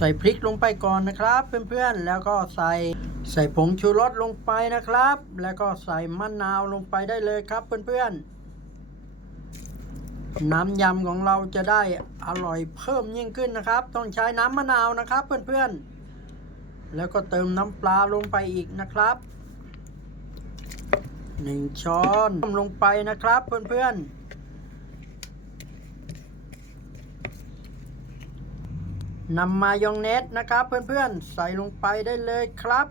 ใส่พริกลงไปก่อนนะครับเพื่อนๆ แล้วก็ใส่ใส่ผงชูรสลงไปนะครับ แล้วก็ใส่มะนาวลงไปได้เลยครับเพื่อนๆ น้ำยำของเราจะได้อร่อยเพิ่มยิ่งขึ้นนะครับ ต้องใช้น้ำมะนาวนะครับเพื่อนๆ แล้วก็เติมน้ำปลาลงไปอีกนะครับหนึ่งช้อนลงไปนะครับเพื่อนๆ นำมายองเนสนะครับเพื่อนๆ ใส่ลงไปได้เลยครับ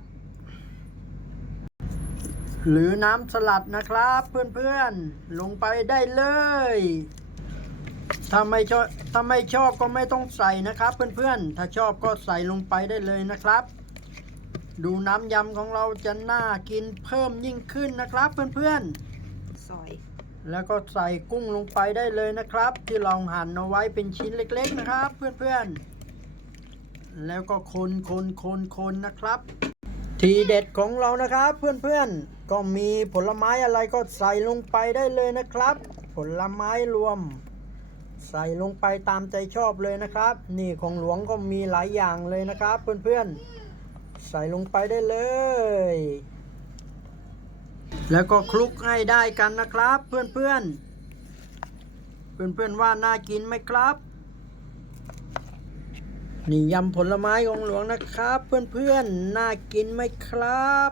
หรือน้ำสลัดนะครับเพื่อนๆ ลงไปได้เลยถ้าไม่ชอบถ้าไม่ชอบก็ไม่ต้องใส่นะครับ เพื่อนๆ ถ้าชอบก็ใส่ลงไปได้เลยนะครับ ดูน้ำยำของเราจะน่ากินเพิ่มยิ่งขึ้นนะครับ เพื่อนๆซอยแล้วก็ใส่กุ้งลงไปได้เลยนะครับ ที่เราหั่นเอาไว้เป็นชิ้นเล็ก ๆ นะครับ เพื่อนๆ แล้วก็คนคนคนคนนะครับ ทีเด็ดของเรานะครับ เพื่อนๆ ก็มีผลไม้อะไรก็ใส่ลงไปได้เลยนะครับ ผลไม้รวม ใส่ลงไปตามใจชอบเลยนะครับ นี่ของหลวงก็มีหลายอย่างเลยนะครับ เพื่อนๆ ใส่ลงไปได้เลย แล้วก็คลุกให้ได้กันนะครับ เพื่อนเพื่อนเพื่อนเพื่อนๆว่าน่ากินไหมครับ นี่ยำผลไม้ของหลวงนะครับ เพื่อนเพื่อนๆน่ากินไหมครับ